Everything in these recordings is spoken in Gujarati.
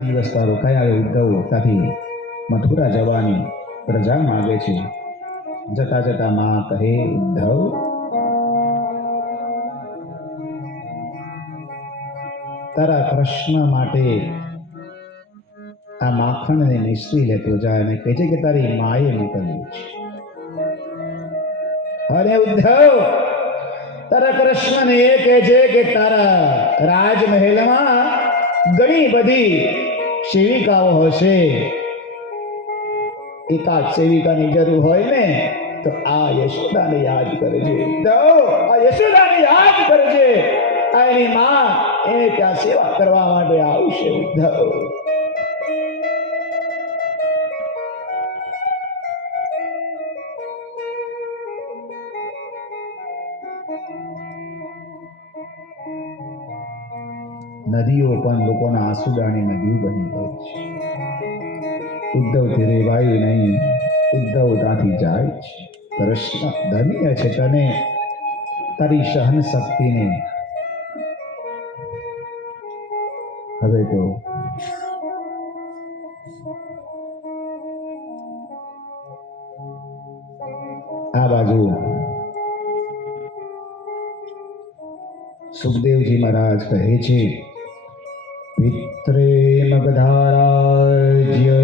દિવસ તારો કયા ઉદ્ધવ ત્યાંથી મથુરા જવાની પ્રજા માગે છે. જતા જતા માં કહે, ઉદ્ધવ તારા કૃષ્ણ માટે આ માખણને મિશ્રી લેતો જાય અને કહે છે કે તારી માએ મોકલ્યું છે. અરે ઉદ્ધવ, તારા કૃષ્ણને એ કહે છે કે તારા રાજમહેલમાં ઘણી બધી સેવિકાઓ હશે, એકાદ સેવિકાની જરૂર હોય ને તો આ યશોદાને યાદ કરજે. આ યશોદાને યાદ કરજે. આ એની માં એને ત્યાં સેવા કરવા માટે આવશે. ઉદ્ધવ, નદીઓ પણ લોકોના આંસુડાની નદીઓ બની ગઈ છે. ઉદ્ધવથી રેવાયું નહીં. ઉદ્ધવ ત્યાંથી જાય છે. કૃષ્ણ, ધન્ય છે તને તારી સહન શક્તિને. હવે તો આ બાજુ સુખદેવજી મહારાજ કહે છે, પિત્રે મગધારાજ્ય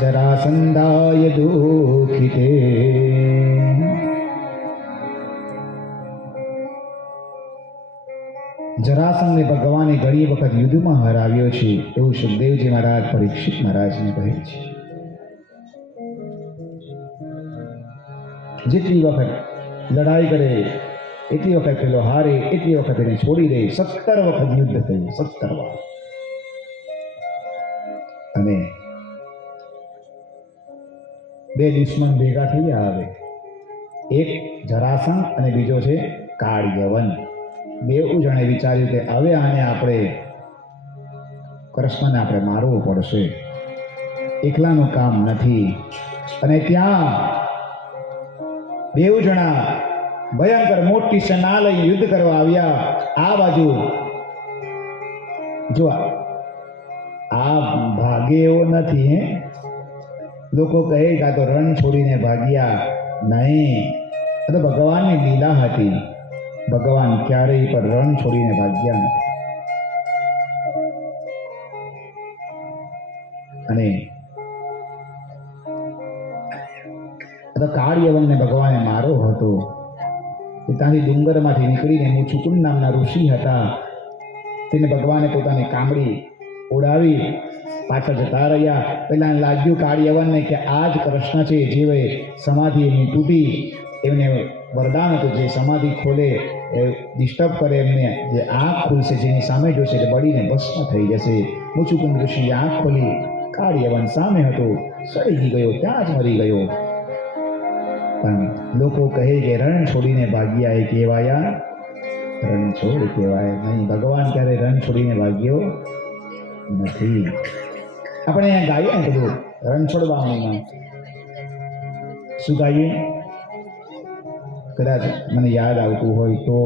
જરાસંધાય દુઃખિતે. જરાસંધને ભગવાને ઘણી વખત યુદ્ધમાં હરાવ્યો છે એવું સુખદેવજી મહારાજ પરીક્ષિત મહારાજને કહે છે. જેટલી વખત લડાઈ કરે એટલી વખત પેલો હારે, એટલી વખત એને છોડી દે. 17 વખત યુદ્ધ થયું, 17 વાર. અને બે દુશ્મન ભેગા થયા. હવે એક જરાસંધ અને બીજો છે કાળયવન. બેઉ જણે વિચાર્યું કે હવે આને કૃષ્ણને આપણે મારવું પડશે, એકલાનું કામ નથી. અને ત્યાં બેઉ જણા ભયંકર મોટી સેના લઈ યુદ્ધ કરવા આવ્યા. આ બાજુ જો આ ભાગે એવો નથી. લોકો કહે કે આ તો રણ છોડીને ભાગ્યા. નહીં, આ તો ભગવાનની લીલા હતી. ભગવાન ક્યારેય પણ રણ છોડીને ભાગ્યા નથી. અને કાળયવનને ભગવાને મારો હતો. ત્યાંથી ડુંગરમાંથી નીકળીને મુચુકુંદ નામના ઋષિ હતા. તેને ભગવાને પોતાની કામડી ઉડાવી પાછળ જતા રહ્યા. પહેલા લાગ્યું કાળયવનને કે આ જ કૃષ્ણ છે. જેવે સમાધિ એમની તૂટી, એમને વરદાન હતું જે સમાધિ ખોલે એ ડિસ્ટર્બ કરે એમને, જે આંખ ખુલશે જેની સામે જોશે તે બળીને ભસ્મ થઈ જશે. મુચુકુંદ ઋષિ આંખ ખોલી, કાળયવન સામે હતો, સળી ગયો, ત્યાં જ મરી ગયો. પણ લોકો કહે કે રણ છોડીને ભાગ્યા એ કહેવાયા, રણ છોડ કહેવાય નહીં. ભગવાન ક્યારે રણ છોડીને ભાગ્યો નથી. આપણે અહીંયા ગાઈએ ને બધું રણ છોડવામાં શું ગાઈએ, કદાચ મને યાદ આવતું હોય તો,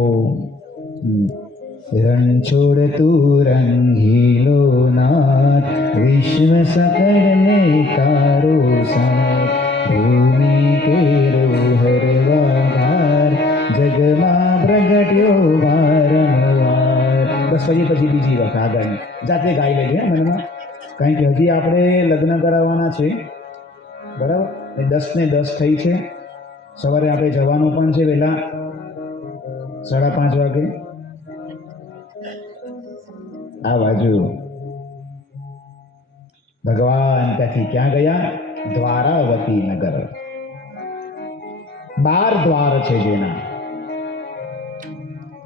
રણ છોડ તું રંગીલો નાથ, વિશ્વ સકળને તારો સાથ, ભૂમિ કેરો હરવાધાર, જગમાં પ્રગટ્યો વારંવાર. બસ પછી બીજી વખત આગળ જાતે ગાઈ લેજે મનમાં, કારણ કે હજી આપણે લગ્ન કરાવવાના છે, બરાબર. 10 ને 10 થઈ છે. સવારે આપણે જવાનું પણ છે વહેલા 5:30 વાગે. આ બાજુ ભગવાન ત્યાંથી ક્યાં ગયા? દ્વારાવતી નગર. 12 દ્વાર છે જેના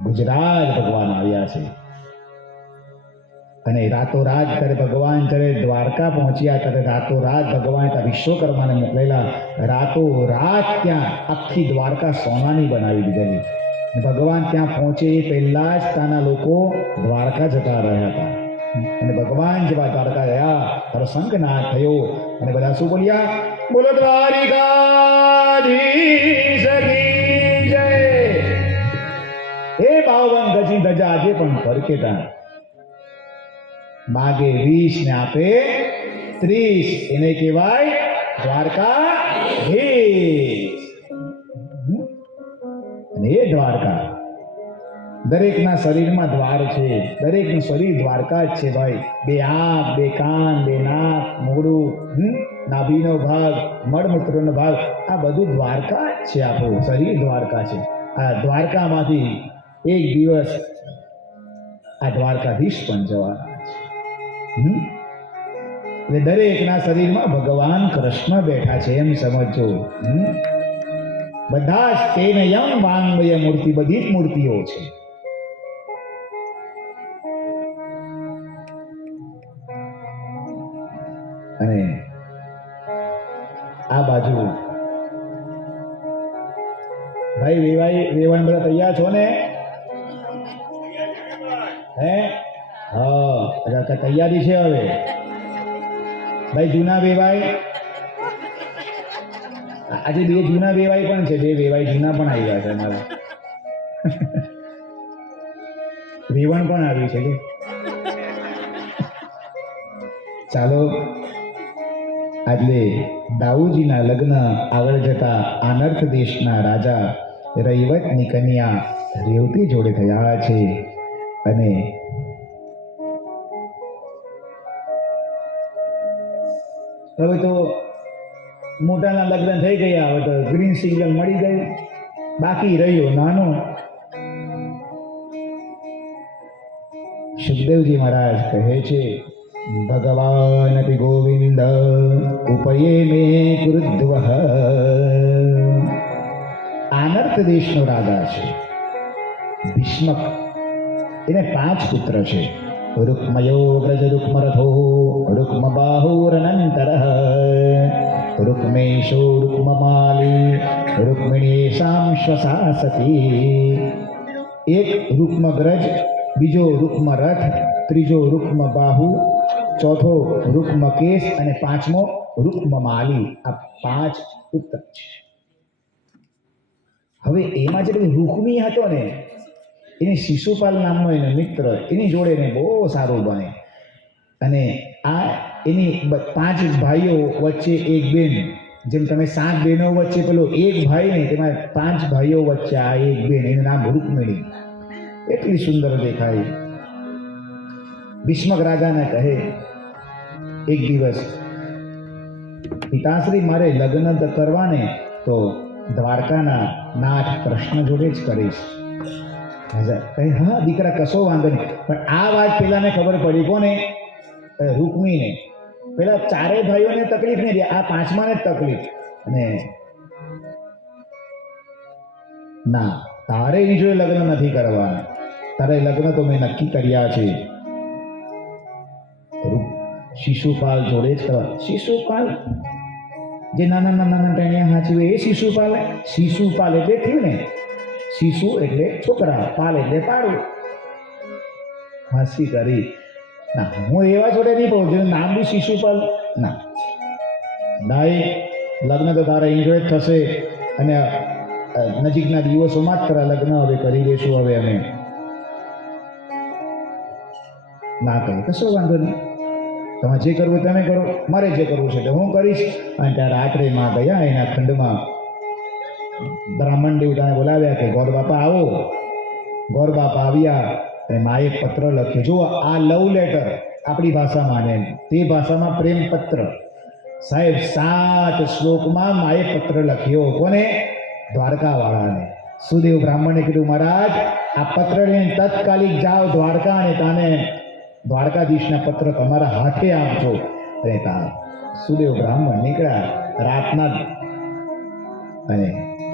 ગુજરાત ભગવાન આવ્યા છે. અને રાતોરાત ત્યારે ભગવાન જ્યારે દ્વારકા પહોંચ્યા ત્યારે રાતોરાત ભગવાન ત્યાં વિશ્વકર્માને મોકલેલા. રાતોરાત ત્યાં આખી દ્વારકા સોનાની બનાવી દીધેલી. ભગવાન ત્યાં પહોંચે એ પહેલા જ ત્યાંના લોકો દ્વારકા જતા રહ્યા હતા. અને ભગવાન જેવા દ્વારકા ગયા, પ્રસંગ ના થયો. અને બધા શું બોલ્યા? બોલો દ્વારિકાધીશ કી જય. એ 52 ગજની ધજા આજે પણ ફરકે ત્યાં. માગે 20 ને આપે 30, એને કહેવાય દ્વારકાધીશ. અને એ દ્વારકા, દરેકના શરીરમાં દ્વાર છે, દરેકનું શરીર દ્વારકા જ છે ભાઈ. બે આંખ, બે કાન, બે નાક, મોઢું, નાભીનો ભાગ, મળમૂત્રનો ભાગ, આ બધું દ્વારકા જ છે. આપણું શરીર દ્વારકા છે. આ દ્વારકામાંથી એક દિવસ આ દ્વારકાધીશ પણ જવાના છે. એટલે દરેકના શરીરમાં ભગવાન કૃષ્ણ બેઠા છે એમ સમજો. બધા જ તેનયમ વાંગમય મૂર્તિ, બધી જ મૂર્તિઓ છે. અને આ બાજુ ભાઈ વેવાણ બધા તૈયાર છો ને? હે? હા, તૈયારી છે હવે ભાઈ. જૂના વેવાય, આજે 2 જૂના વેવાય પણ છે, 2 વેવાય જૂના પણ આવ્યા છે અમારા. વેવણ પણ આવ્યું છે કે ચાલો આજે દાઉજીના લગ્ન આગળ જતા આનર્થ દેશના રાજા રૈવતની કન્યા રેવતી જોડે થયા છે. અને હવે તો મોટાના લગ્ન થઈ ગયા, હવે તો ગ્રીન સિગ્નલ મળી ગયું, બાકી રહ્યો નાનો. સુખદેવજી મહારાજ કહે છે, ભગવાન અપી ગોવિંદ ઉપયે મે કૃદ્વ. આનર્થ દેશનો રાજા છે ભીષ્મક. એને 5 પુત્ર છે. રૂક્મયો વ્રજ રૂક્મરથો રૂક્મ બાહુરનંતર રૂક્મેશો રૂક્મમાલી રૂક્મિણી શ્વસાસતી. એક રૂક્મગ્રજ, બીજો રૂક્મરથ, ત્રીજો રૂક્મબાહુ, ચોથો રૂક્મકેશ અને 5મો રૂક્મમાલી. આ 5 પુત્ર છે. હવે એમાં જે રૂક્મી હતો ને, એને શિશુપાલ નામનો એનો મિત્ર, એની જોડે ને બહુ સારું બને. અને આ એની 5 ભાઈઓ વચ્ચે એક બેન, જેમ તમે 7 બહેનો વચ્ચે પેલો એક ભાઈ ને, તેમાં 5 ભાઈઓ વચ્ચે આ એક બેન, એનું નામ રૂક્મિણી. એટલી સુંદર દેખાય. ભીષ્મક રાજાને કહે એક દિવસ, પિતાશ્રી મારે લગ્ન કરવાને તો દ્વારકાના નાથ કૃષ્ણ જોડે જ કરીશ. રાજા કહે, હા દીકરા, કશો વાંધો નહીં. પણ આ વાત પેલાને ખબર પડી, કોને? રૂક્મીને. પેલા 4 ભાઈઓને તકલીફ નહીં, આ 5માને જ તકલીફ. અને ના, તારે એની જોડે લગ્ન નથી કરવાના, તારે લગ્ન તો મેં નક્કી કર્યા છે, શિશુપાલ જોડે જ કરવા. શિશુપાલ જે નાના ટેણિયા હાચવે એ શિશુપાલ. શિશુપાલ એટલે થયું ને, શિશુ એટલે છોકરા, પાલ એટલે પાડું. હાસી કરી. ના, હું એવા જોડે નહીં કહું જેનું નામ બી શિશુપાલ. ના ભાઈ, લગ્ન તો તારા એન્જોય જ થશે. અને નજીકના દિવસોમાં જ તારા લગ્ન હવે કરી દઈશું. હવે અમે ના કહે, કશો વાંધો નહીં, તમે જે કરવું તમે કરો, મારે જે કરવું છે તો હું કરીશ. અને ત્યાં રાત્રે માં ગયા એના ખંડમાં બ્રાહ્મણ દેવતાને બોલાવ્યા કે ગોર બાપા આવો. ગોર બાપા આવ્યા અને માએ પત્ર લખ્યો. જો આ લવ લેટર આપણી ભાષામાં, ને તે ભાષામાં પ્રેમ પત્ર. સાહેબ 7 શ્લોકમાં માએ પત્ર લખ્યો. કોને? દ્વારકાવાળાને. સુદેવ બ્રાહ્મણે કીધું, મહારાજ આ પત્ર લઈને તત્કાલિક જાઓ દ્વારકા, અને તાને દ્વારકાધીશના પત્ર તમારા હાથે આપજો. અને તા સુદેવ બ્રાહ્મણ નીકળ્યા રાતના જ, અને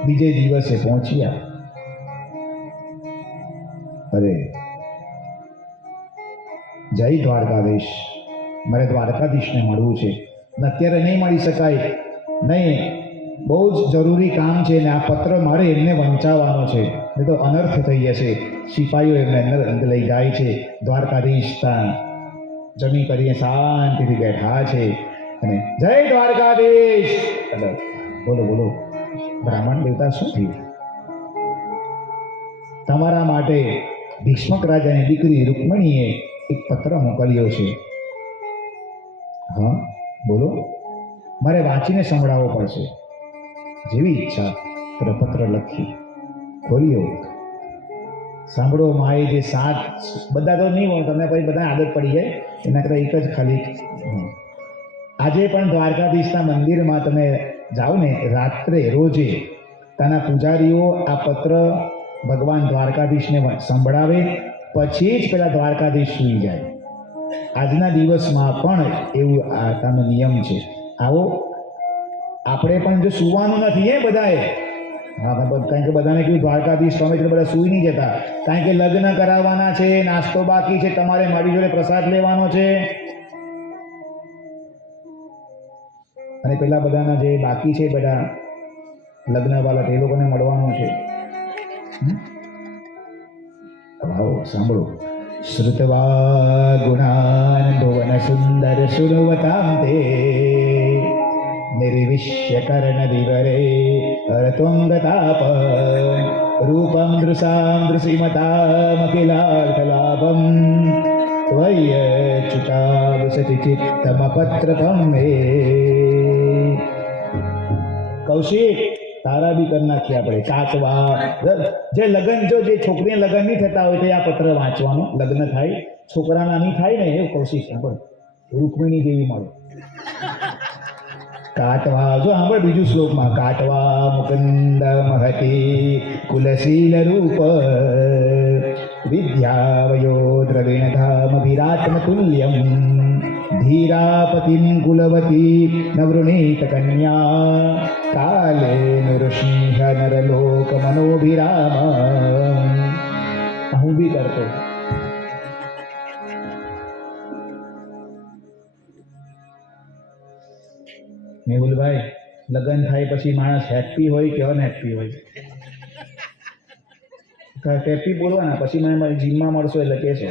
બીજે દિવસે પહોંચ્યા. અરે જય દ્વારકાધીશ, મારે દ્વારકાધીશને મળવું છે. અત્યારે નહીં મળી શકાય, નહીં, બહુ જ જરૂરી કામ છે. ને આ પત્ર મારે એમને વંચાવવાનો છે, નહીં તો અનર્થ થઈ જશે. સિપાહીઓ એમને અંદર લઈ જાય છે. દ્વારકાધીશ ત્યાં જમી કરીને શાંતિથી બેઠા છે. અને જય દ્વારકાધીશ. બોલો બોલો બ્રાહ્મણ દેવતા, શું થયું? તમારા માટે ભીષ્મક રાજાની દીકરી રૂક્મિણીએ એક પત્ર મોકલ્યો છે. હા બોલો, મારે વાંચીને સંભળાવવો પડશે. જેવી ઈચ્છા પત્ર લખી ખોલ્યો. સાંભળો માએ જે 7, બધા તો નહીં હોય, તમને પછી બધા આદત પડી જાય, એના કરતાં એક જ ખાલી. આજે પણ દ્વારકાધીશના મંદિરમાં તમે જાઓ ને રાત્રે રોજે ત્યાંના પૂજારીઓ આ પત્ર ભગવાન દ્વારકાધીશને સંભળાવે, પછી જ પેલા દ્વારકાધીશ સૂઈ જાય. આજના દિવસમાં પણ એવું આ ત્યાંનો નિયમ છે. આવો આપણે પણ જો સૂવાનું નથી એ બધાએ, હા કારણ કે બધાને કહ્યું દ્વારકાધીશ તમે એટલે બધા સૂઈ નહીં જતા, કારણ કે લગ્ન કરાવવાના છે, નાસ્તો બાકી છે, તમારે મારી જોડે પ્રસાદ લેવાનો છે, અને પેલા બધાના જે બાકી છે બધા લગ્ન વાળા એ લોકોને મળવાનું છે. આવો સાંભળો. શ્રુતવા ગુણાન ભુવન સુંદર સુરવતામ તે નિર્વિશ્ય કર્ણ વિવરે હરત્વંગતાપ રૂપમ દૃશામ દૃશિમતામખિલાર્થલાભમ ત્વય્યચ્યુતા વિશતિ ચિત્તમપત્રકમ મે. કૌશિક તારા બી કરી નાખીએ આપણે. કાચવા જે લગ્ન, જો જે છોકરીને લગ્ન નહીં થતા હોય તો આ પત્ર વાંચવાનું. લગ્ન થાય છોકરાના નહીં થાય ને એવું કૌશિક સાંભળ, રૂકમિણી જેવી મળે. કાટવા જો સાંભળ બીજું શ્લોકમાં, કાટવા મુકુંદ મહતી કુલશીલ રૂપ વિદ્યાવયો દ્રવિણ ધામ વિરાટમ તુલ્યમ ધીરાપતિમ કુલવતી નવૃણીત કન્યા કાલે નૃસિંહ નરલોક મનોભિરામ. હું બી કરતો. મેહુલભાઈ, લગ્ન થાય પછી માણસ હેપી હોય કે અનહેપી હોય? હેપી બોલવાના, પછી મને મારી જીમમાં મળશો એટલે કહેશો.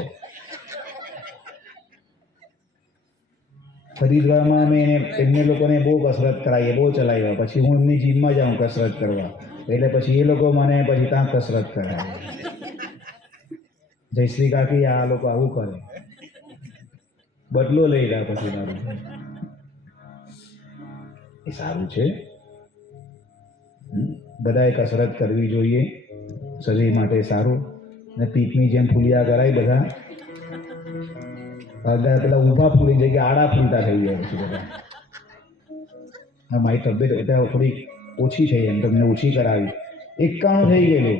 હરિદ્વારમાં અમે એમને લોકોને બહુ કસરત કરાવીએ, બહુ ચલાવ્યા, પછી હું એમની જીમમાં જાઉં કસરત કરવા, એટલે પછી એ લોકો મને પછી ત્યાં કસરત કરાવે. જયશ્રી કાકી આ લોકો આવું કરે, બદલો લઈ રહ્યા પછી મારો. એ સારું છે, બધાએ કસરત કરવી જોઈએ, શરીર માટે સારું. ને પીઠની જેમ ફૂલિયા કરાય બધા, પેલા ઊભા ફૂલી જાય કે આડા ફૂલતા થઈ જાય છે બધા. મારી તબિયત અત્યારે થોડી ઓછી છે, એમ તમને ઓછી કરાવી. 91 થઈ ગયેલું,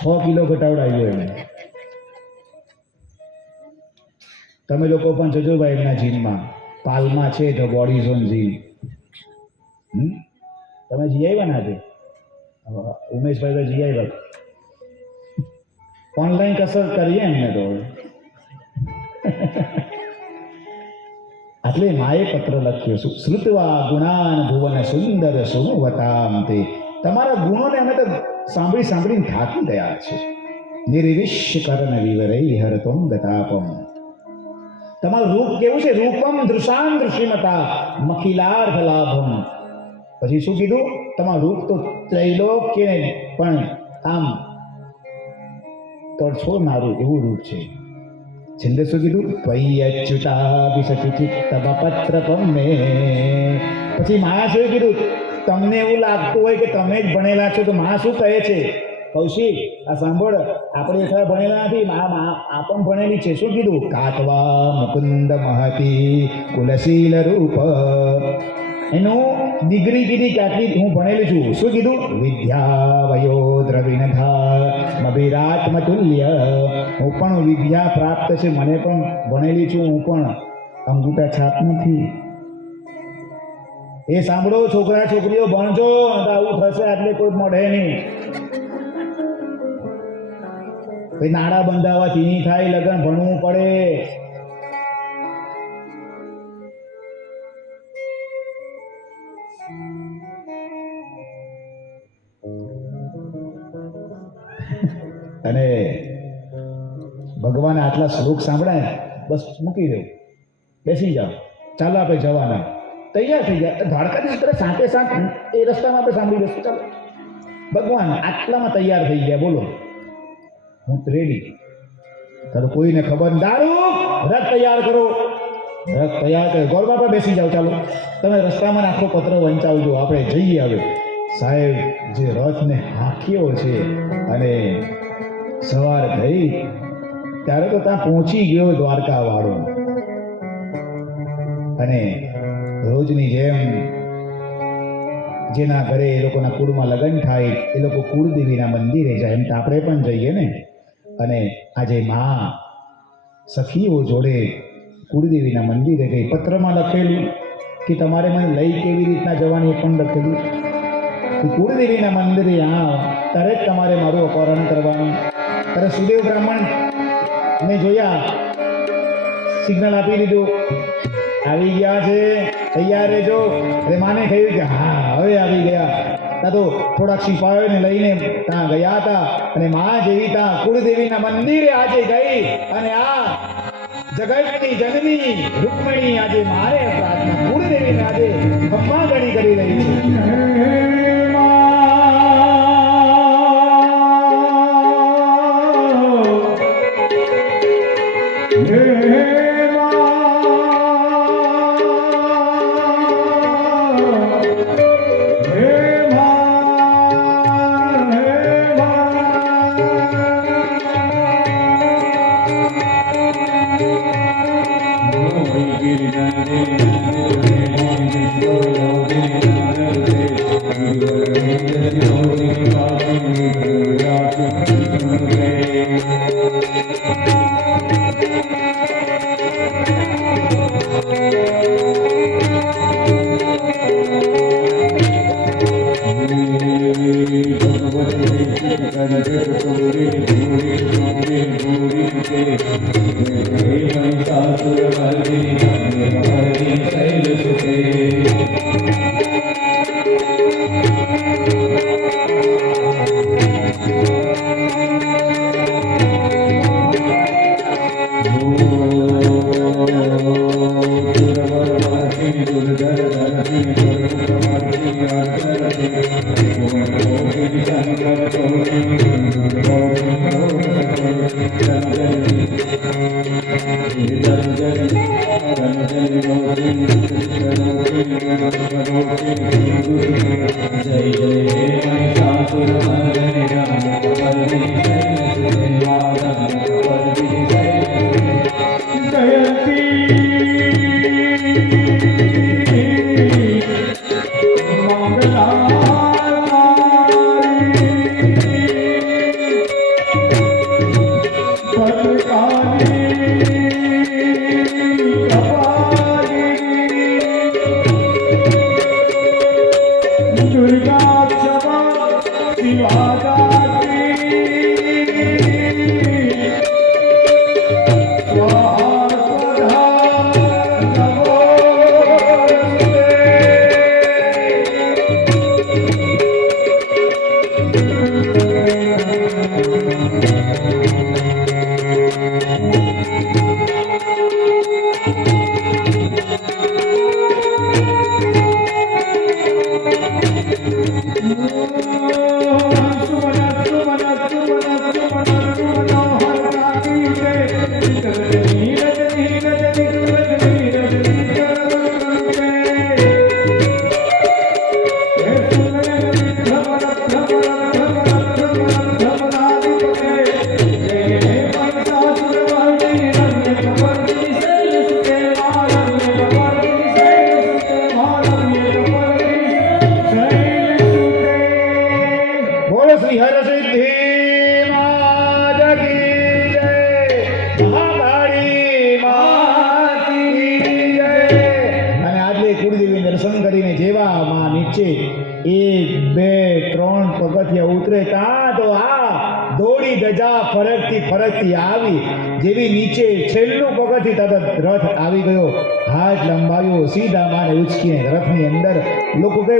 6 કિલો ઘટાડાવ્યો એને. તમે લોકો પણ જજો ભાઈ એમના જીમમાં, પાલમાં છે તો બોડી ઝોન જીમ. તમે જી આવ્યા ને આજે? ઉમેશભાઈ તો જી આવ્યા. ઓનલાઈન કસરત કરીએ એમને તો. એટલે માએ પત્ર લખ્યો છું, શ્રુતવા ગુણાન ભુવન સુંદર સુવતામ તે. તમારા ગુણોને અમે તો સાંભળી સાંભળીને થાકી ગયા છે. નિર્વિશ્ય કર્ણ વિવરૈ હરત્વં ગતાપમ. તમારું રૂપ કેવું છે? રૂપમ દૃશાન દૃશ્યમતા મખિલાર્થ લાભમ. પછી શું કીધું? તમારું રૂપ તો ત્રૈલોક્ય પણ આમ તોડછોડનારું એવું રૂપ છે. છેલ્લે શું કીધું? ત્વય્યચ્યુતા વિશતિ ચિત્તમપત્રકમ મે. પછી મા શું કીધું? તમને એવું લાગતું હોય કે તમે જ ભણેલા છો તો મા શું કહે છે? કૌશિક આ સાંભળ, આપણે એકલા ભણેલા નથી, આ પણ ભણેલી છે. શું કીધું? કાટવા મુકુંદ મહતી કુલશીલ રૂપ. એનું ડિગ્રી કીધી કે આટલી હું ભણેલી છું. શું કીધું? વિદ્યા વયો દ્રવિણ ધામ વિરાટમ તુલ્ય. હું પણ વિદ્યા પ્રાપ્ત છે, મને પણ ભણેલી છું, હું પણ અંગૂઠા છાપ નથી. એ સાંભળો છોકરા છોકરીઓ, ભણજો, આવું થશે એટલે કોઈ મળે નહીં. ભાઈ નાણાં બંધાવાથી નહીં થાય, લગ્ન ભણવું પડે. અને ભગવાને આટલા શ્લોક સાંભળાય, બસ મૂકી દઉં, બેસી જાઓ, ચાલો આપણે જવાના. તૈયાર થઈ ગયા. દ્વારકાધીશ તરફ સાથે સાથ એ રસ્તામાં આપણે સાંભળી લઈશું. ચાલો, ભગવાન આટલામાં તૈયાર થઈ ગયા. બોલો, હું રેડી. તારે કોઈને ખબર? દારૂ રથ તૈયાર કરો. રથ તૈયાર કરે. ગોર બાપા બેસી જાઓ, ચાલો તમે રસ્તામાં આખો પત્ર વંચાવજો, આપણે જઈએ. હવે સાહેબ જે રથને હાંક્યો છે અને સવાર થઈ ત્યારે તો ત્યાં પહોંચી ગયો દ્વારકા વાળો. અને રોજની જેમ જેના ઘરે એ લોકોના કુળમાં લગ્ન થાય એ લોકો કુળદેવીના મંદિરે જાય, એમ તો આપણે પણ જઈએ ને. અને આજે માં સખીઓ જોડે કુળદેવીના મંદિરે ગઈ. પત્રમાં લખેલું કે તમારે મને લઈ કેવી રીતના જવાની, એ પણ લખેલું કે કુળદેવીના મંદિરે ત્યારે જ તમારે મારું અપહરણ કરવાનું. ત્યારે સુદેવ બ્રાહ્મણ મેં જોયા, સિગ્નલ આપી દીધું, આવી ગયા છે, તૈયાર રહેજો. એટલે માને કહ્યું કે હા હવે આવી ગયા. ત્યાં તો થોડાક સિપાહીઓને લઈને ત્યાં ગયા હતા. અને માં જેવી ત્યાં કુળદેવીના મંદિરે આજે ગઈ અને આ જગતની જનની રૂકમણી આજે મારે પ્રાર્થના કુળદેવીને આજે ખમ્મા ગણી કરી રહી છે. ફરકતી આવી. જેવી નીચે છેલ્લું પગથી તરત રથ આવી ગયો. હાથ લંબાવ્યો, સીધા માને ઉચકીને રથની અંદર લોકો કહે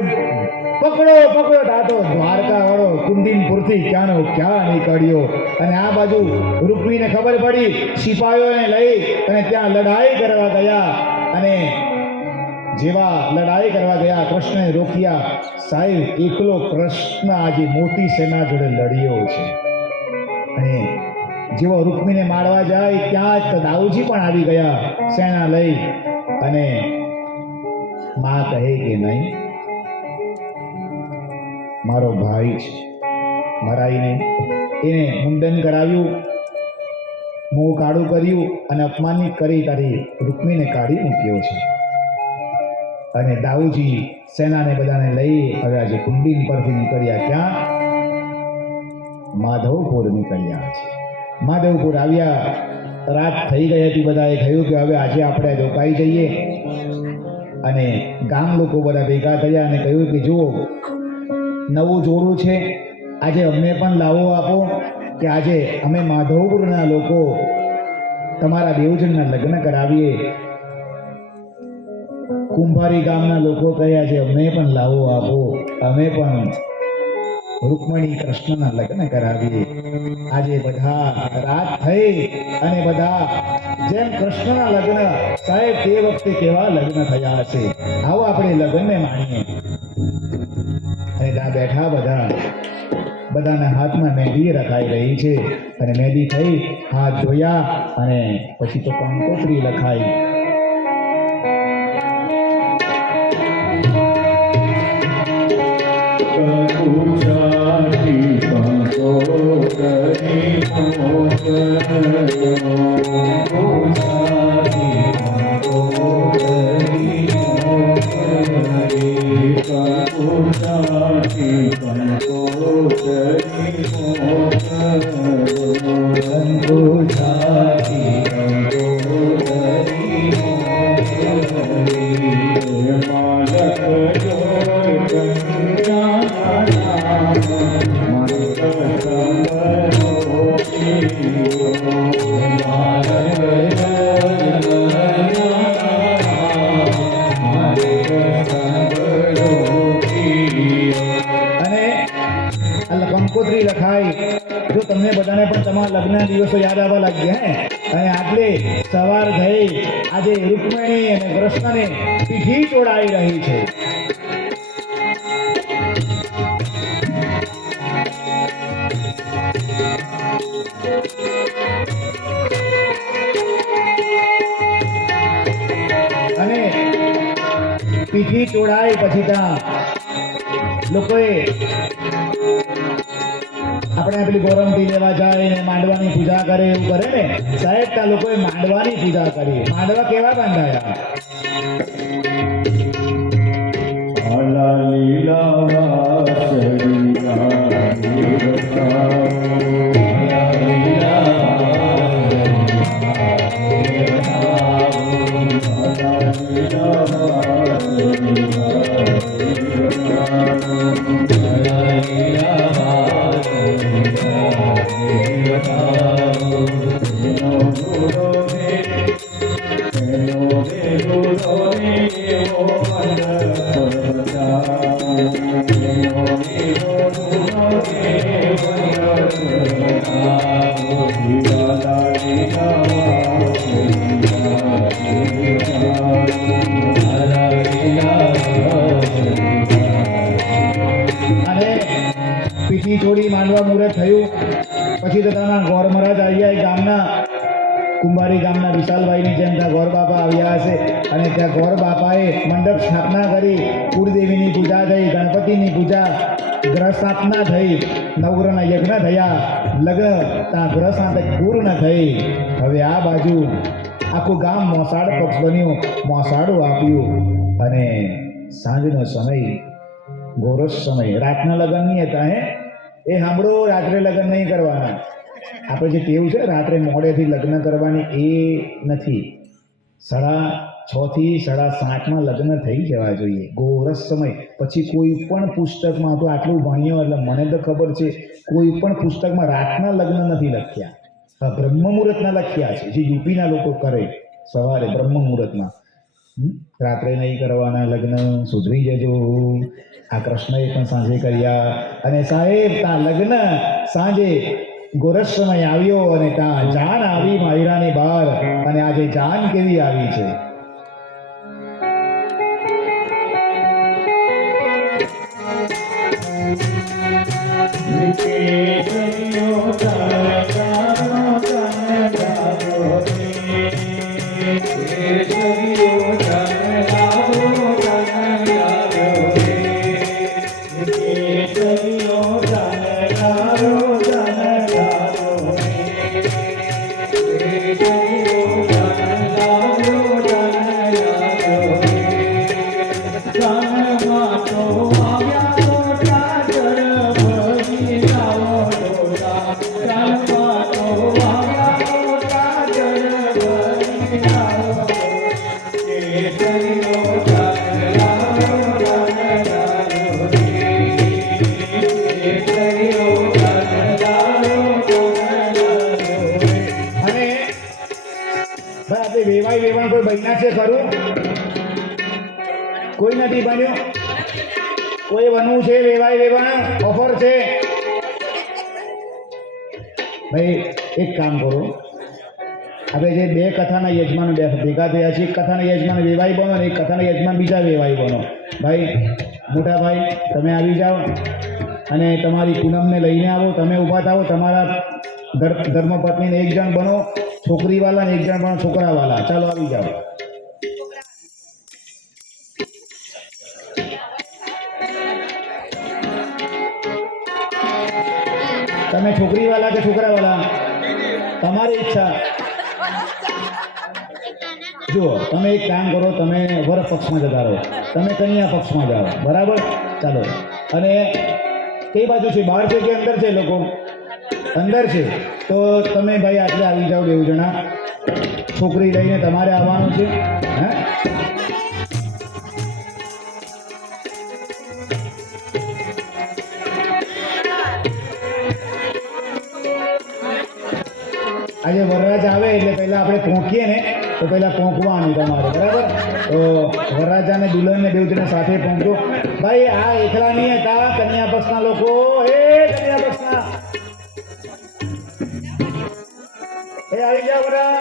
પકડો પકડો. આ તો દ્વારકા વાળો કુંદીનપુરથી ક્યાંનો ક્યાં નીકળ્યો. અને આ બાજુ રૂકમીને ખબર પડી, સિપાહીઓને લઈ અને ત્યાં લડાઈ કરવા ગયા. અને જેવા લડાઈ કરવા ગયા, કૃષ્ણને રોક્યા. સાહેબ એકલો કૃષ્ણ આજે મોટી સેના જોડે લડ્યો છે. અને જેવો રૂકમીને મારવા જાય ત્યાં જ દાઉજી પણ આવી ગયા સેના લઈ. અને માં કહે કે નહીં, મારો ભાઈ છે, મરાય નહીં. એને મુંડન કરાવ્યું, મોં કાળું કર્યું અને અપમાનિત કરી તારી રૂકમીને કાઢી મૂક્યો છે. અને દાઉજી સેનાને બધાને લઈ હવે આજે કુંડીન પરથી નીકળ્યા. ક્યાં? માધવપુર નીકળ્યા છે. માધવપુર આવ્યા, રાત થઈ ગઈ હતી. બધાએ કહ્યું કે હવે આજે આપણે રોકાઈ જઈએ. અને ગામ લોકો બધા ભેગા થયા અને કહ્યું કે જુઓ, નવું જોડું છે, આજે અમને પણ લાવો આપો કે આજે અમે માધવપુરના લોકો તમારા બેઉજનના લગ્ન કરાવીએ. કુંભારી ગામના લોકો કહ્યા છે અમને પણ લાવો આપો, અમે પણ રૂકમણી કૃષ્ણના લગ્ન કરાવીએ. આજે બધા રાત થઈ અને બધા જેમ કૃષ્ણના લગ્ન, સાહેબ તે વખતે કેવા લગ્ન થયા હશે, આવો આપણે લગ્નને માણીએ. અને ત્યાં બેઠા બધાના હાથમાં મહેંદી રખાઈ રહી છે. અને મહેંદી થઈ, હાથ ધોયા અને પછી તો કંકોત્રી લખાઈ. કંકોત્રી લખાઈ. જો તમને બધાને પણ તમારા લગ્નના દિવસો યાદ આવવા લાગ્યા હે. અને આટલે સવાર થઈ, આજે રૂકમણી અને કૃષ્ણને પીઠી ચોડાઈ રહી છે. અને પીઠી ચોડાઈ પછી ત્યાં લોકોએ આપણે પેલી ગોરંટી લેવા જાય ને માંડવાની પૂજા કરે, એવું કરે ને સાહેબ. ત્યાં લોકોએ માંડવાની પૂજા કરી. માંડવા કેવા બાંધાયા? પીઠી છોડી માંડવા મુહૂર્ત થયું. પછી તો ત્યાંના ગોર મહારાજ આવ્યા. એ ગામના કુંભારી ગામના વિશાલભાઈની જેમ ત્યાં ગોર બાપા આવ્યા હશે. અને ત્યાં ગોર બાપાએ મંડપ સ્થાપના કરી, કુળદેવીની પૂજા થઈ, ગણપતિની પૂજા, ગ્રહ સ્થાપના થઈ, નવગ્રહના યજ્ઞ થયા, લગ્ન ત્યાં ગ્રહ સાથે પૂર્ણ થઈ. હવે આ બાજુ આખું ગામ મોસાળ પક્ષ બન્યું, મોસાળું આપ્યું. અને સાંજનો સમય, ગોરસ સમય, રાતના લગ્ન નહીં હતા. એ સાંભળો, રાત્રે લગ્ન નહીં કરવાના. આપણે જે ટેવ છે રાત્રે મોડેથી લગ્ન કરવાની, એ નથી. 6:30 થી 7:30 લગ્ન થઈ જવા જોઈએ. ગોરસ સમય. પછી કોઈ પણ પુસ્તકમાં, તો આટલું ભણ્યો એટલે મને તો ખબર છે, કોઈ પણ પુસ્તકમાં રાતના લગ્ન નથી લખ્યા. બ્રહ્મ મુહૂર્તના લખ્યા છે, જે યુપીના લોકો કરે સવારે બ્રહ્મ મુહૂર્તમાં. રાત્રે નહીં કરવાના લગ્ન, સુધરી જજો. આ કૃષ્ણએ પણ સાંજે કર્યા. અને સાહેબ ત્યાં લગ્ન સાંજે ગોરસ સમય આવ્યો અને ત્યાં જાન આવી માયરાની બહાર. અને આજે જાન કેવી આવી છે. કેસરીઓ અને ભાઈ આપણે વેવાઈ વેવાણ કોઈ બન્યા છે ખરું? કોઈ નથી બન્યું? કોઈ બનવું છે વેવાઈ વેવાણ? ઓફર છે? ભાઈ એક કામ કરો, આપણે જે બે કથાના યજમાનો ભેગા થયા છે, એક કથાના યજમાન વેવાઈ બનો અને એક કથાના યજમાન બીજા વેવાઈ બનો. ભાઈ મોટા ભાઈ તમે આવી જાઓ અને તમારી પૂનમને લઈને આવો. તમે ઊભા થાઓ, તમારા ધર્મપત્નીને એક જણ બનો છોકરીવાલા ને એક જણ બનો છોકરાવાલા. ચાલો આવી જાઓ. તમે છોકરીવાલા કે છોકરાવાલા? તમારી ઈચ્છા. જુઓ તમે એક કામ કરો, તમે વર પક્ષમાં જતા રહો, તમે કન્યા પક્ષમાં જાઓ. બરાબર? ચાલો. અને કઈ બાજુ છે? બહાર છે કે અંદર છે? લોકો અંદર છે. તો તમે ભાઈ આટલે આવી જાઓ, બેઉ જણા. છોકરી લઈને તમારે આવવાનું છે. હા, આજે વરરાજ આવે એટલે પહેલા આપણે પહોંચીએ ને તો પહેલા પહોંચવાનું તમારે. બરાબર? તો વરરાજાને દુલ્હનને બેઉ જણા સાથે પહોંચો. ભાઈ આ એકલા નહીં હતા, કન્યા પક્ષના લોકો. એ કન્યા પક્ષના એ આવી જાઓ બધા.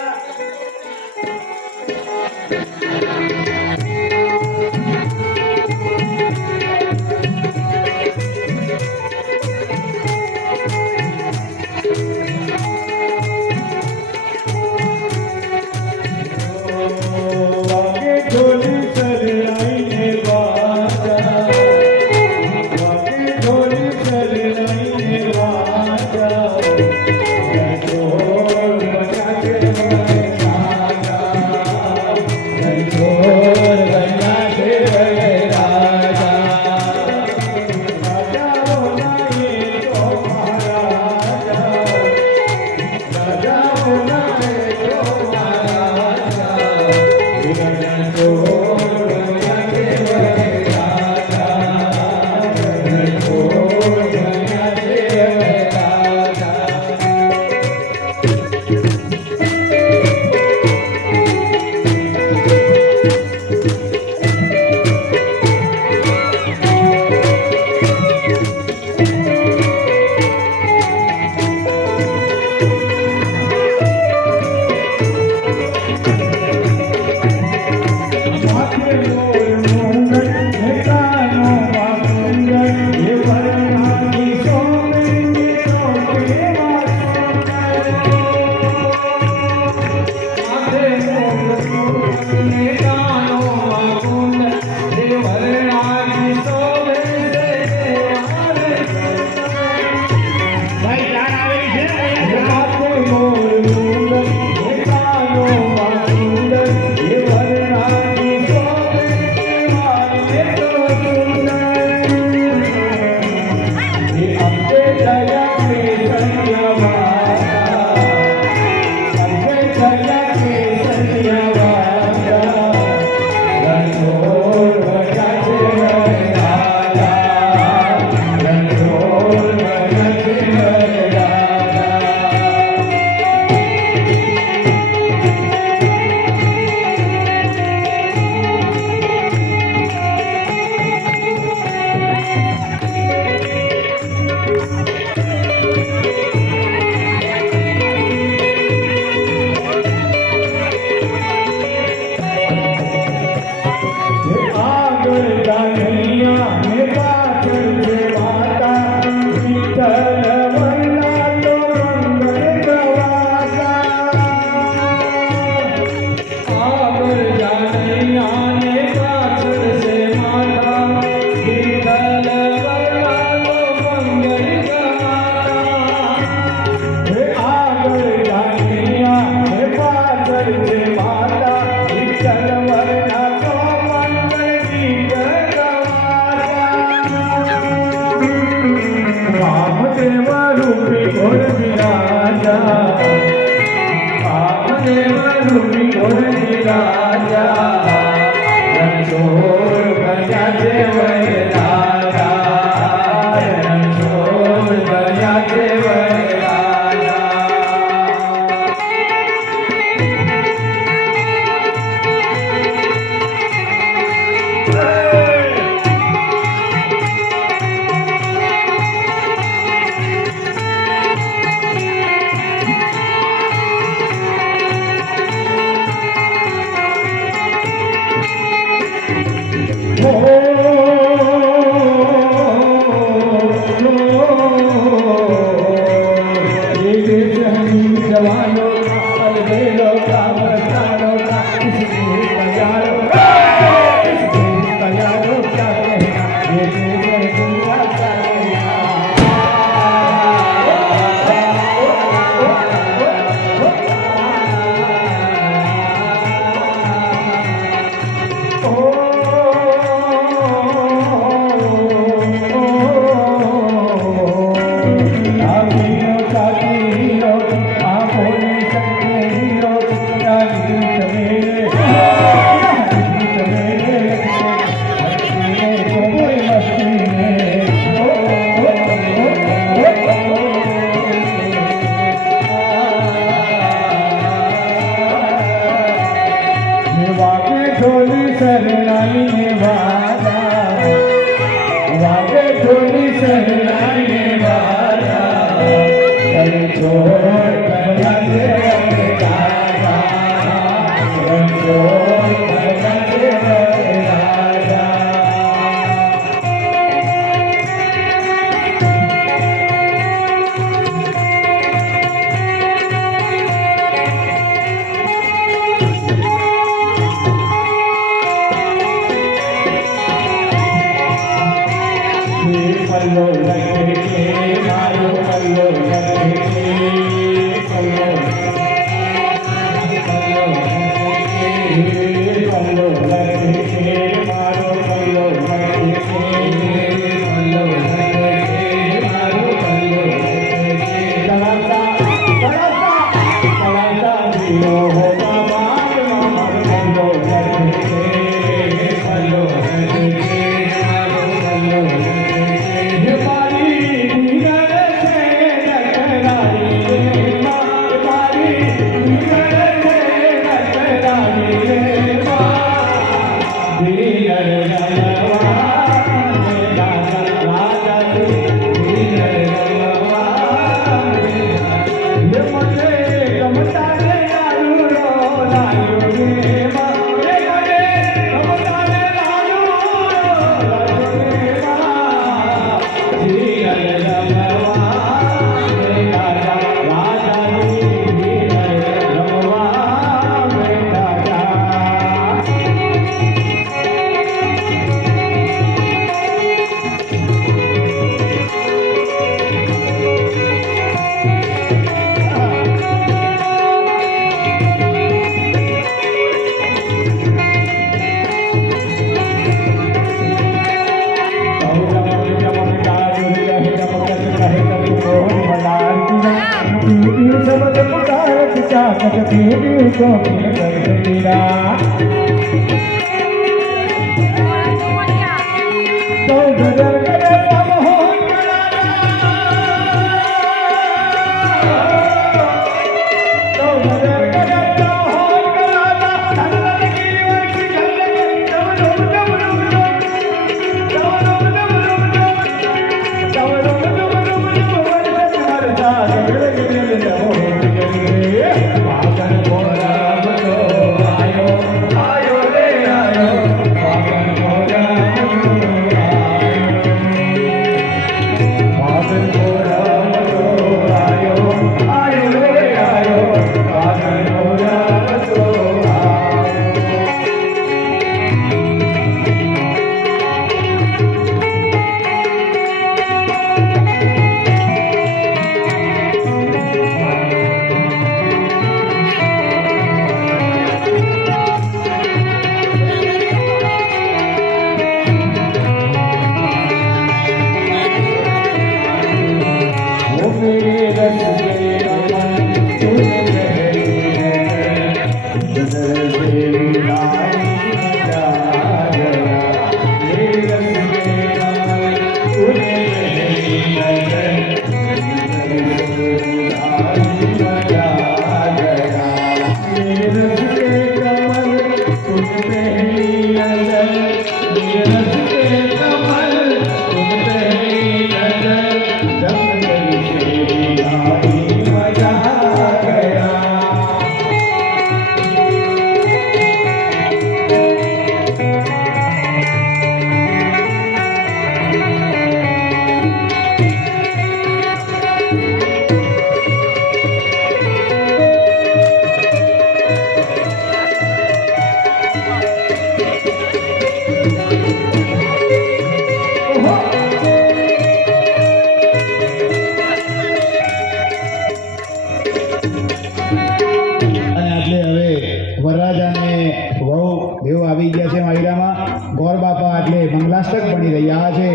છે માયરામાં ગોર બાપા એટલે મંગલાષ્ટક બની રહ્યા છે.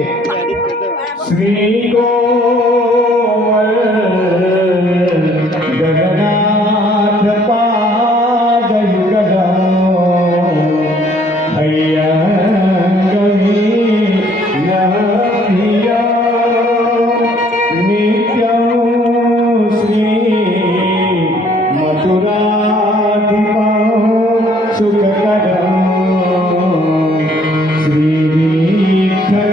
શ્રી ગોવર્ધન ગગનાથ પાદયુગલો હૈયંગવી નમિયો નિત્યં શ્રી મથુરાધિપો સુખકરો શ્રી વિઠ્ઠલે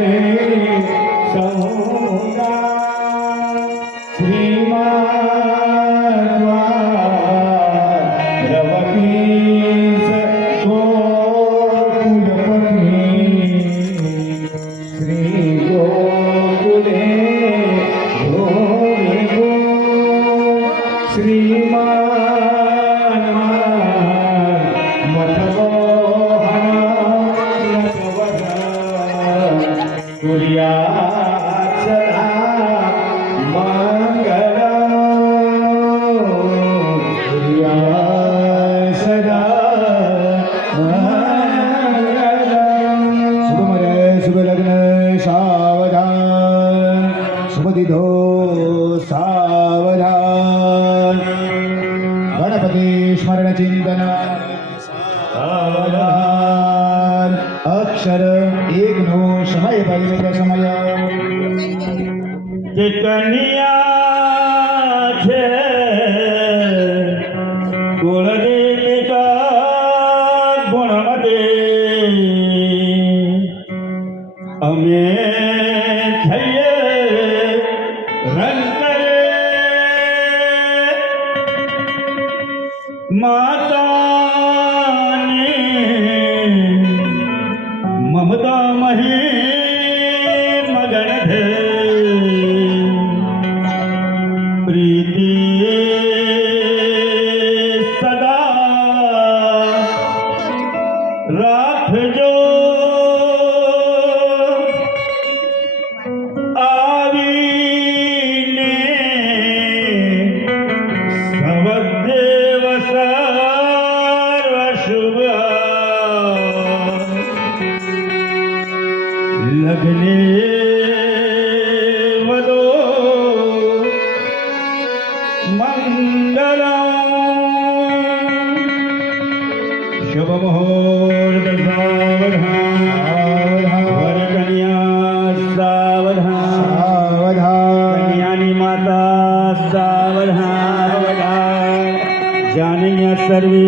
સાવધાન. ગણપતિ સ્મરણ ચિંતન સાવધાન. અક્ષર એકનો સમય ભગવત સમય કે કન્યા છે કુળદીપિકા ગુણમતી અમે થઈએ રંગ માતાની મમતા મહી મગન છે પ્રીતિ સદા રાખજો આવીને સવદેવ સર્વ શુભ લગ્ને વદો મંગલમ શુભ મુહૂર્ત સાવધાન વર કન્યા સાવધાન કન્યાની માતા સાવધાન જાનન્ય સર્વે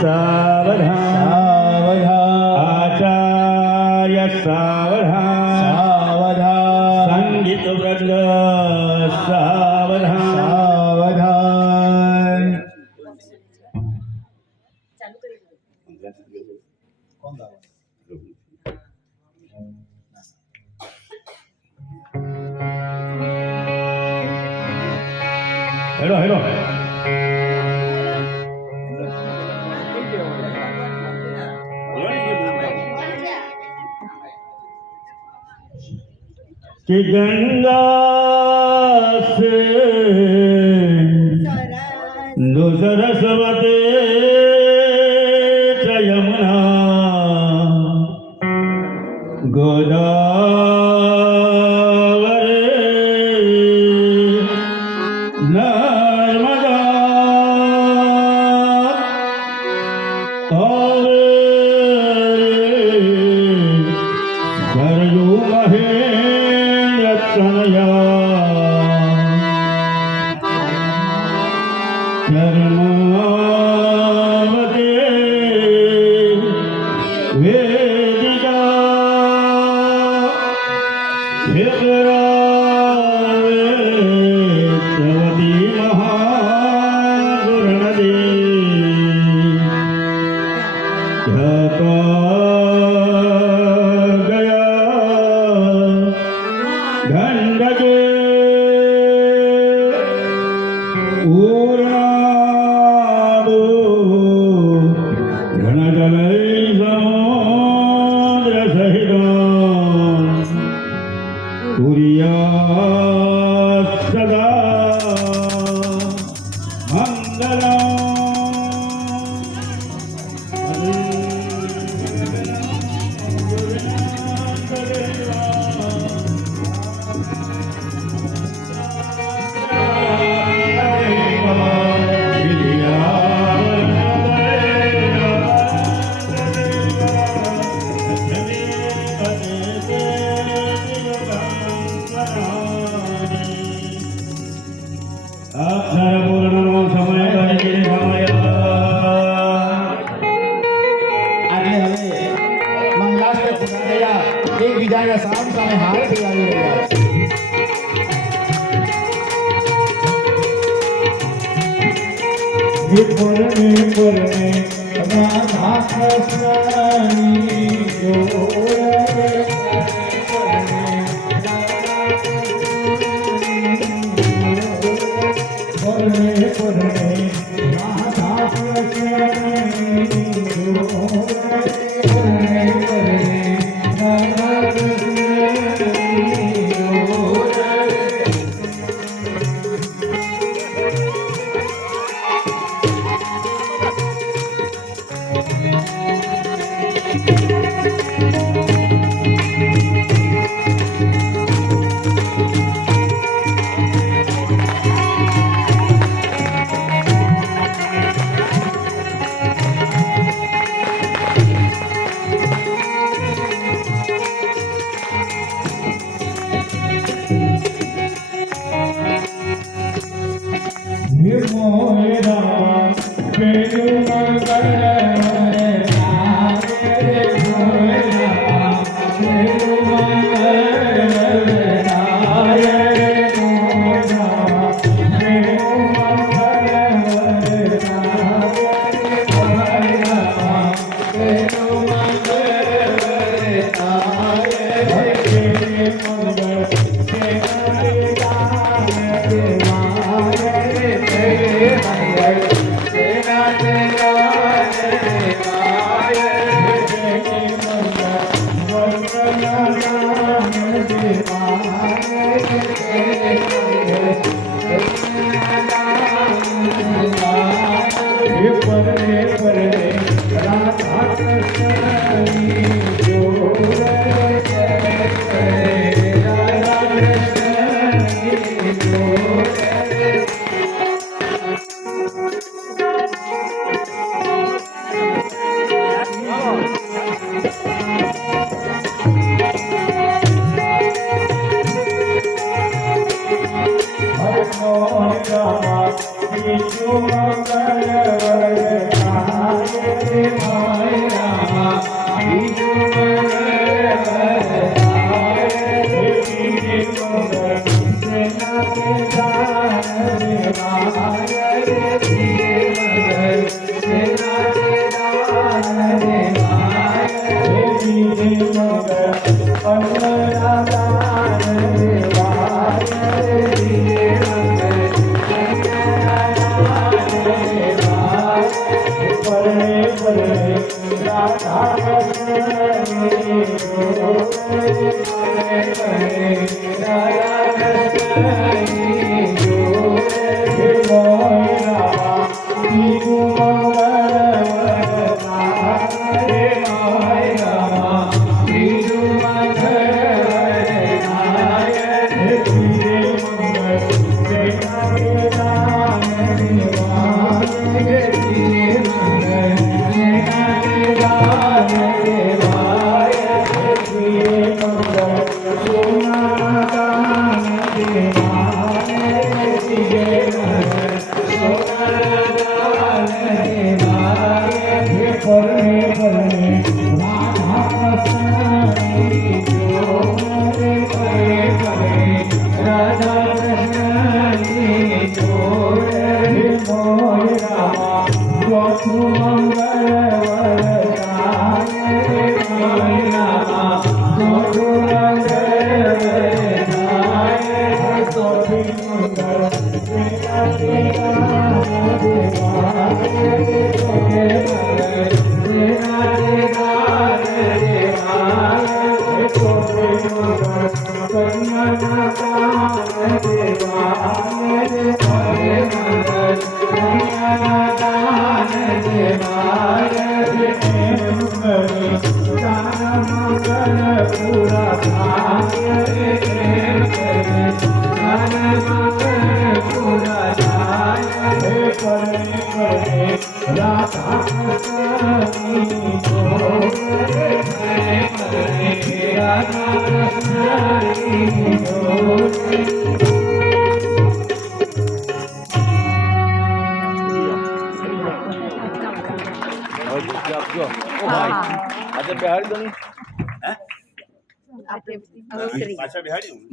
સાવધાન આચાર્ય સાવધાન સંગીત વૃંદ સાવધાન સાવધાન. હેલો હેલો कि गंगा से दो सरस्वती च यमुना गोदावरी नर्मदा सरयू महेंद्र तनया चरणावते वेदिका चवती महागुरुनदी गंडके ऊर्णादो घनजलै समुद्र सहित तुरीय પૂરા થયા એકબીજાને સામ સામે હાર ફેલાવી રહ્યા છે પરણે પરણે રાધા કૃષ્ણની જોડ પરણે પરણે રાધા કૃષ્ણની જોડ પરણે પરણે રાધા કૃષ્ણની જોડ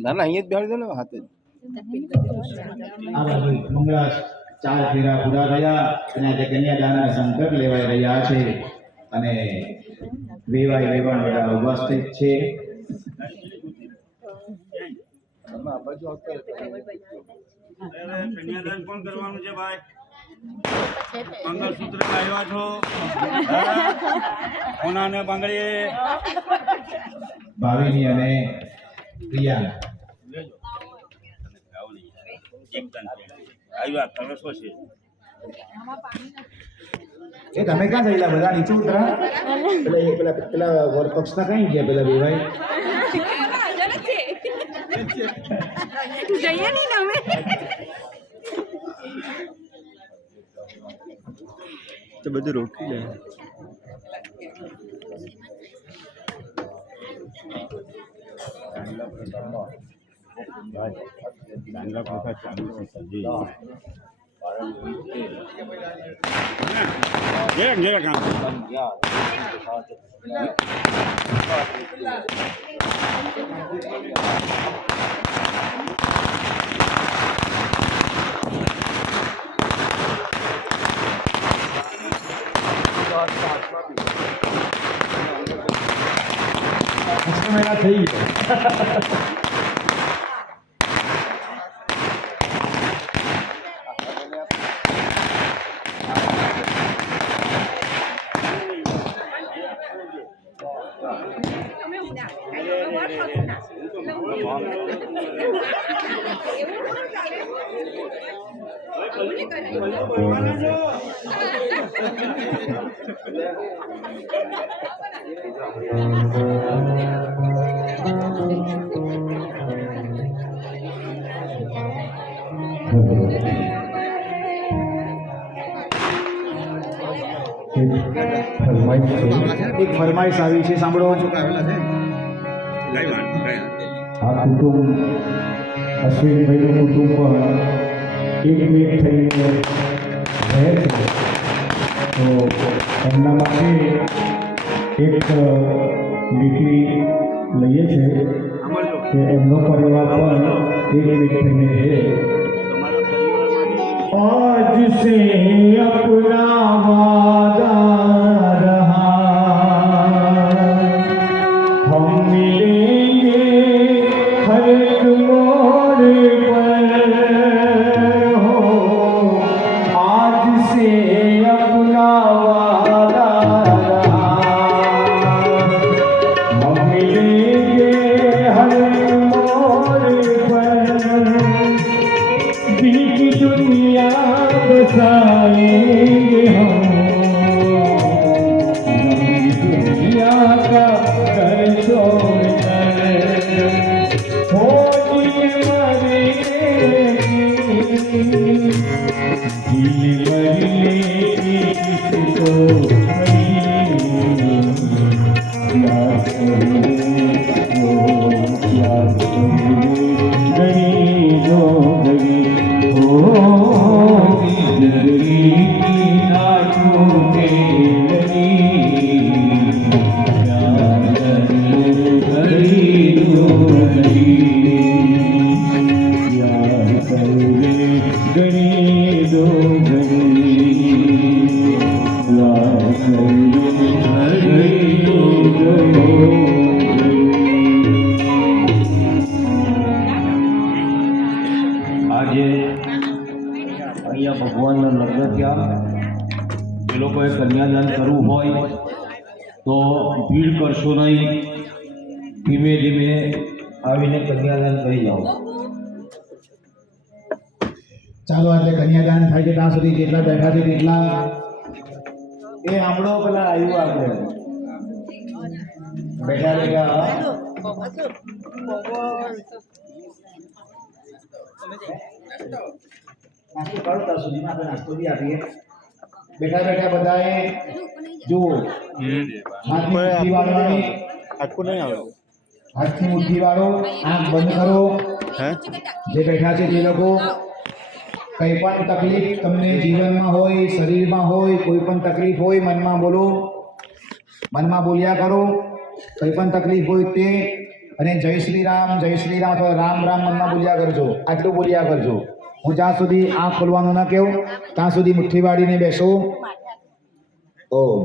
ના ના અહીંયા જ બેહાડી દો ને હાથે જ. આ બાજુ મંગળા 4 ફેરા પૂરા થયા અને આજે કન્યાદાનના સંકલ્પ લેવાઈ રહ્યા છે અને વેવાય વેવાણ બધા ઉપસ્થિત છે. તમે આ બાજુ આવતા રહો. કન્યાદાન કોણ કરવાનું છે ભાઈ? મંગળસૂત્ર લાવ્યા છો? કોનાને બંગડી? ભાવિની અને પ્રિયા આવ્યા કલશો છે. એ તમે ક્યાં થયેલા બધા નીચે ઉતરા પેલા વર પક્ષના કઈ ગયા પેલા વેવાય તો બધું રોકી જાય. ચાંદલા પ્રસાદ ચાંદલો સજી જરાક કામ મહિના થઈ ગયો. એક ફરમાઈશ આવી છે, સાંભળો. આ કુટુંબ અશ્વિનભાઈનું કુટુંબ પણ એક થઈને રહે છે, તો એમના માટે એક લીટી લઈએ છીએ કે એમનો પરિવાર પણ એક થઈને રહે. आज से अपना वादा रहा, हम मिलेंगे हर एक मोड़ पर हो. आज से अपना वादा रहा, हम मिलेंगे हर एक मोड़ पर. दिल की दुनिया बसाएंगे हम, दुनिया का घर छोड़कर हो दिल मरने की किसको याद करो, याद करो गरीबो गरीब हो. जिंदगी की नाचों के गरीबो गरीब याद करो गरीबो गरीब याद करो गरीबो गरीब. આજે અહીંયા ભગવાનના લગ્ન થયા. એ લોકોએ કન્યાદાન કરવું હોય તો ભીડ કરશો નહીં, ધીમે ધીમે આવીને કન્યાદાન કરી જાઓ. ચાલો એટલે કન્યાદાન થાય છે ત્યાં સુધી જેટલા બેઠા છે તેટલા એ આમળો પેલા આવ્યું આપણે બેઠા બેઠા નાસ્તો કરો ત્યાં સુધીમાં આપણે નાસ્તો બી આપીએ. બેઠા બેઠા બધાએ જુઓ હાથની મુઠ્ઠી વાળવાની, આખું નહીં આવે. હાથની મુઠ્ઠી વાળો, આંખ બંધ કરો. હે જે બેઠા છે તે લોકો કંઈ પણ તકલીફ તમને જીવનમાં હોય, શરીરમાં હોય, કોઈ પણ તકલીફ હોય, મનમાં બોલો, મનમાં બોલ્યા કરો. કંઈ પણ તકલીફ હોય તે અને જય શ્રી રામ અથવા રામ રામ મનમાં બોલ્યા કરજો, આટલું બોલ્યા કરજો. હું જ્યાં સુધી આંખ ખોલવાનું ન કહું ત્યાં સુધી મુઠ્ઠી વાળીને બેસો. ઓમ.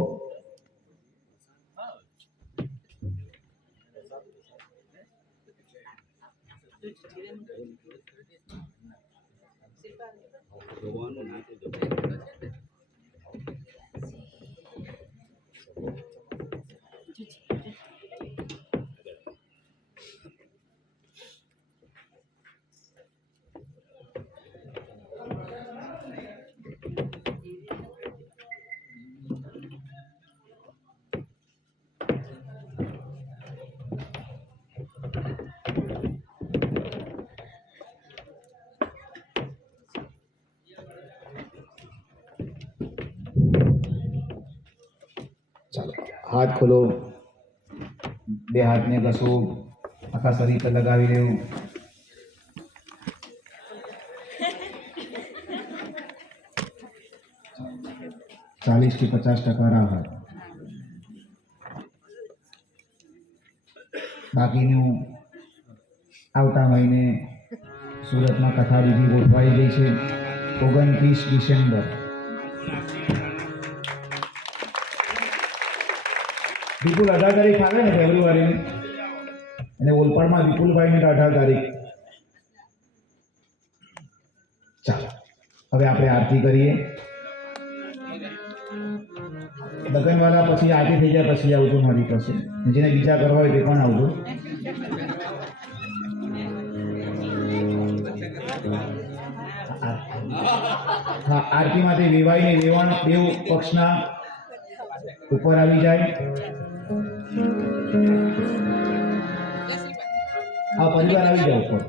ચાલો હાથ ખોલો, બે હાથને ઘસો, આખા શરીર પર લગાવી લેવું. ચાલીસ થી 50% રાહત. બાકીનું આવતા મહિને સુરતમાં કથા વિધિ ગોઠવાઈ ગઈ છે 29 ડિસેમ્બર. વિપુલ 18 તારીખ આવે ને ફેબ્રુઆરીની, અને ઓલપાડમાં વિપુલભાઈની 18 તારીખ. ચાલો હવે આપણે આરતી કરીએ. લગનવાળા પછી આરતી થઈ જાય પછી આવજો મારી પાસે. જેને બીજા કરવા હોય તે પણ આવજો. હા, આરતી માટે વેવાઈને વેવાણ બેવ પક્ષના ઉપર આવી જાય. આ પરિવાર આવી જાવ ઉપર.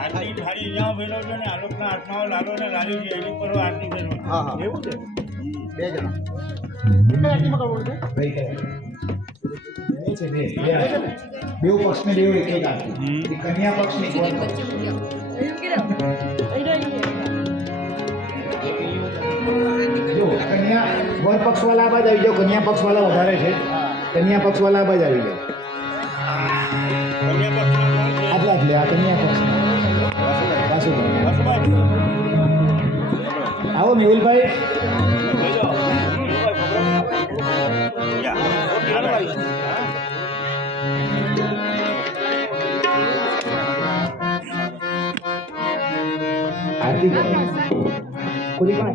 આટલી થાળી જ્યાં ભેલો છે ને આલોકના આત્માઓ લાલો ને લાલી છે એની પર આરતી કરવાની. હા એવું છે. બે જણા ભાઈ કરે. એ છે બે બેવ પક્ષને બેવ એક એક આરતી. કન્યા પક્ષ ને વર પક્ષ. જો કન્યા વર પક્ષ વાળા બાદ આવી જાઓ. કન્યા પક્ષ વાળા વધારે છે. કન્યા પક્ષ વાળા બાદ આવી જાઓ. કન્યા પક્ષના કોણ છે? આટલા જ લે. આ કન્યા પક્ષ વાસુભાઈ. આવો મેહુલભાઈ. લઈ જાઓ. યા. હાલો. આરતી કરો. ખુલી પણ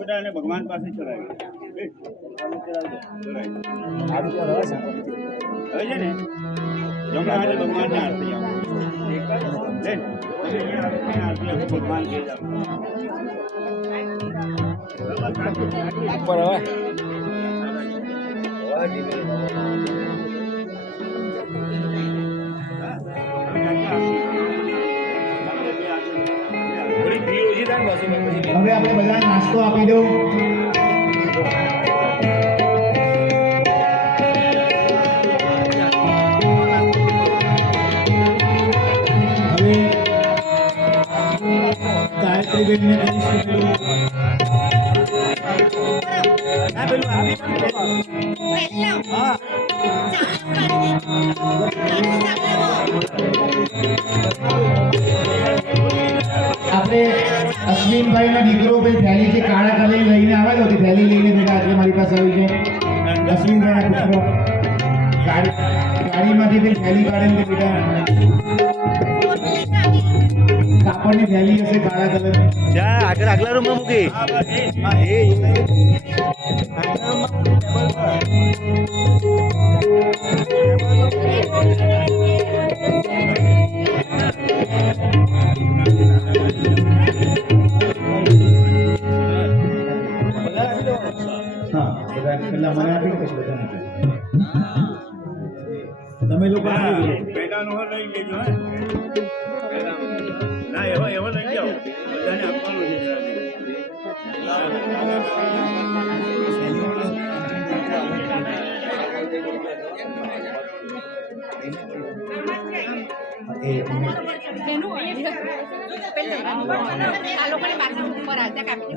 બધાને ભગવાન પાસે ચડાવી હવે છે ને જમણા હાથે ભગવાનને આરતી આરતી ભગવાન ઉપર હવે હવે આપણે બધા નાસ્તો આપી દઉં. હવે ગાયત્રીબેનને કહીશ કે આપણે અશ્વિનભાઈનો દીકરો ભાઈ થેલીથી કાળા કલર લઈને આવેલો હતી. થેલી લઈને બેટા આજે મારી પાસે આવી છે. અશ્વિનભાઈના પુત્ર ગાડીમાંથી ભાઈ થેલી કાઢીને બેટા કાપડની થેલી હશે કાળા કલરની. આગલા રૂમમાં મૂકી હા બધા પેલા મને આપી દે બધાને. તમે લોકો પેલાનો હો લઈ લેજો હે ના એવો એવો લઈ જાઓ બધાને આપવાનું છે આ લોકોને બાથરૂમ ઉપર આવતા કાપી